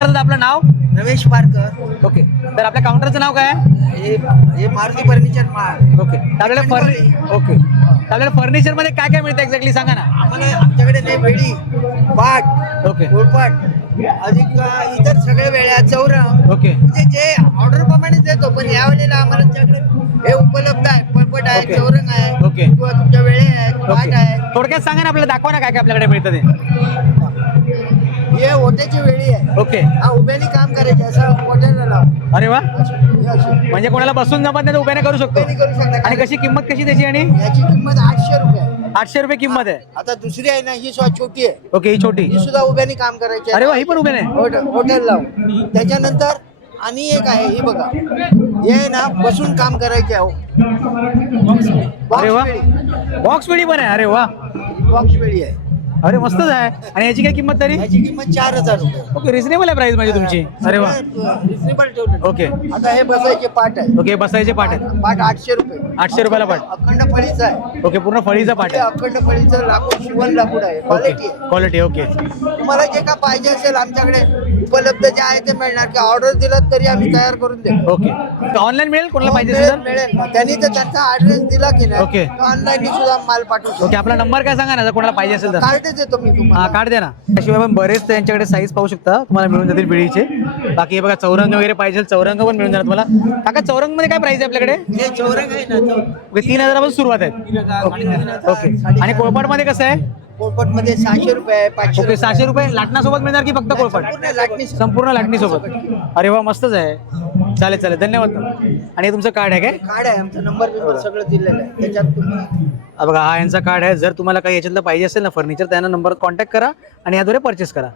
आपलं नाव रमेश पारकर. ओके. तर आपल्या काउंटरचं नाव काय आहे? हे मारुती फर्निचर मार्ट. ओके. तर आपल्याला ओके. तर आपल्याला फर्निचर मध्ये काय काय मिळतं एक्झॅक्टली सांगा ना. आम्हाला आमच्याकडे नाही वेळी पाट ओके. गोळपाट अधिक इतर सगळे वेळा चौरंग ओके. म्हणजे जे ऑर्डर प्रमाणे देतो. पण यावेळेला आम्हाला तुमच्याकडे हे उपलब्ध आहे. पळपट आहे, ओके. चौरंग आहे, ओके. किंवा तुमच्या वेळे आहेत, पाट ओके. आहे. थोडक्यात सांगा ना, आपल्याला दाखवा ना काय काय आपल्याकडे मिळतं ते. हे ओट्याची वेळी आहे. ओके. हा उभ्याने काम करायचे असं ओट्याला लाव. अरे वा. हे अशी. म्हणजे कोणाला बसून जमत नाही तर उभ्याने करू शकतो. उभ्याने करू शकता. आणि कशी किंमत कशी त्याची? आणि याची किंमत 800 रुपये आहे. 800 रुपये किंमत आहे. आता दुसरी आहे ना, ही सुद्धा छोटी आहे. ओके. ही छोटी. ही सुद्धा उभ्याने काम करायची आहे. अरे वा, ही पण उभ्याने. हॉटेल लाव. त्याच्यानंतर आणि एक आहे, ही बघा, हे आहे ना बसून काम करायचे आहे. अरे वा. बॉक्स वेळी पण आहे. अरे वा. बॉक्स वेळी आहे. अरे मस्तच आहे. आणि याची काय किंमत तरी? याची किंमत 4000 रुपये. ओके. रिझनेबल आहे प्राइस म्हणजे तुमची. अरे वा. रिजनेबल ठेवलं. ओके. आता हे बसायचे पाट आहे. ओके. बसायचे पाट आहेत. पाट 800 रुपये. 800 रुपयाला पाट. अखंड फळीचा आहे. ओके. पूर्ण फळीचा पाट हे आहे. अखंड फळीचं लाकूड, शिवण लाकूड आहे. क्वालिटी आहे. क्वालिटी. ओके. तुम्हाला जे काय पाहिजे असेल आमच्याकडे उपलब्ध जे आहे ते मिळणार. की ऑर्डर दिलं तरी आम्ही तयार करून देतो. ओके. ऑनलाईन मिळेल कोणाला पाहिजे मिळेल असेल तर? मिळेल ना. त्यांनी तर त्यांचा ऍड्रेस दिला की नाही, ओके. ऑनलाईन सुद्धा माल पाठवू शकतो. ओके. आपला नंबर काय सांगा ना, जर कोणाला पाहिजे असेल तर? कार्ड देतो मी हा, तुम्हाला. कार्ड द्या ना. त्याशिवाय पण बरेच त्यांच्याकडे साईज पाहू शकता, तुम्हाला मिळून जातील पिढीचे. बाकी हे बघा, चौरंग वगैरे पाहिजे, चौरंग पण मिळून जाणार तुम्हाला. काका, चौरंग मध्ये काय प्राइस आहे आपल्याकडे? हे चौरंग आहे ना, ओके. 3000 पासून सुरुवात आहे. ओके. आणि कोळपाट मध्ये कसं आहे? पोपट मध्ये 600 रुपये आहे, 500 ओके. 600 रुपये लाटणासोबत मिळणार की फक्त कोळपाट? पूर्ण लाटणी संपूर्ण लाटणी सोबत. अरे वा, मस्तच आहे. चालेल चालेल, धन्यवाद. आणि हे तुमचं कार्ड आहे काय? कार्ड आहे आमचा, नंबर बिंबर सगळं दिलेलं आहे त्याच्यात. तुम्ही हा बघा, हा यांचा कार्ड आहे. जर तुम्हाला काही याच्यातलं पाहिजे असेल ना फर्निचर, त्यांना नंबर कॉन्टॅक्ट करा आणि याद्वारे परचेस करा.